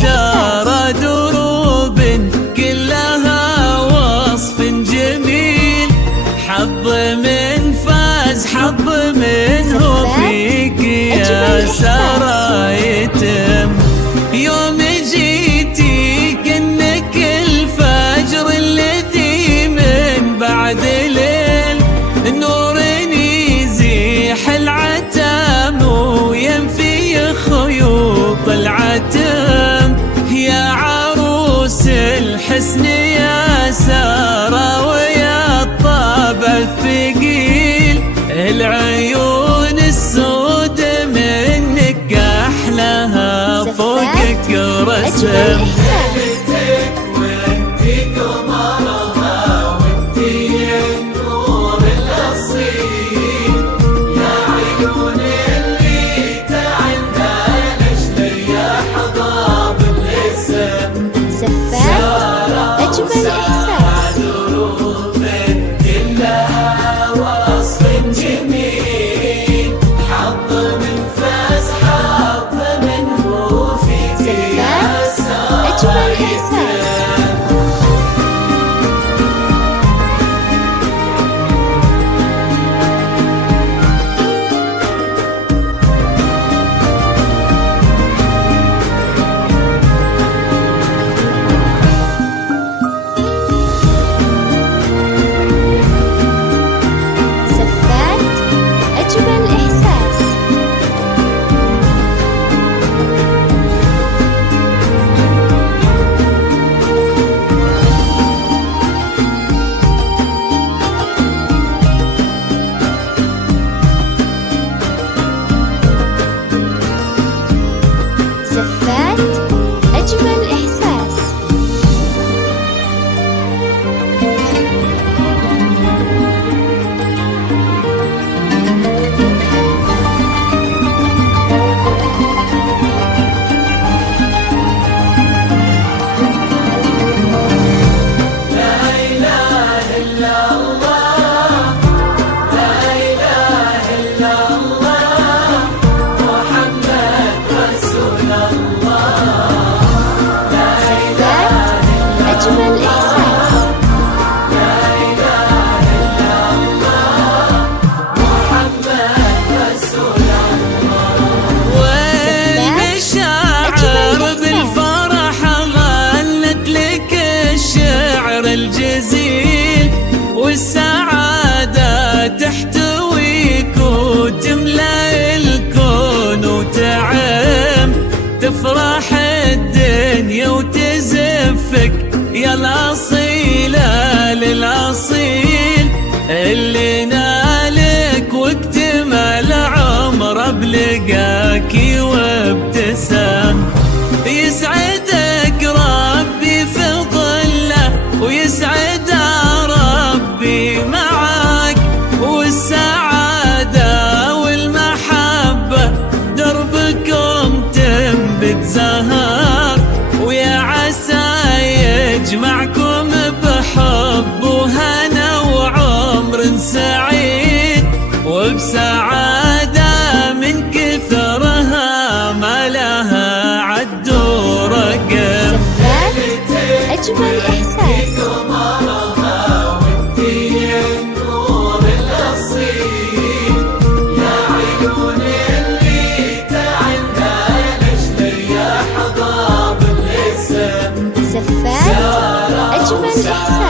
سار دروب كلها وصف جميل، حظ من فاز حظ منه فيك يا سارة يتم. يوم جيتي كأنك الفجر الذي من بعد ليل، نور يزيح العتم وينفي خيوط العتم. يا عروس الحسن يا سارة ويا الطبع الثقيل، العيون السود منك أحلاها فوقك رسم. الجزيل والسعادة تحتويك وتملأ الكون وتعم، تفرح الدنيا وتزفك يا الأصيلة للأصيل، اللي نالك واكتمل عمره بلقاكي وابتسام. يسعدك ربي في ظله ويسعد ربي معاك، والسعادة والمحبة دربكم تنبت زهر، ويا عسى يجمعكم بحب وهنا وعمر سعيد، وبسعادة من كثرها ما لها عد ورقم. أجمل إحساس زفات. أجمل إحساس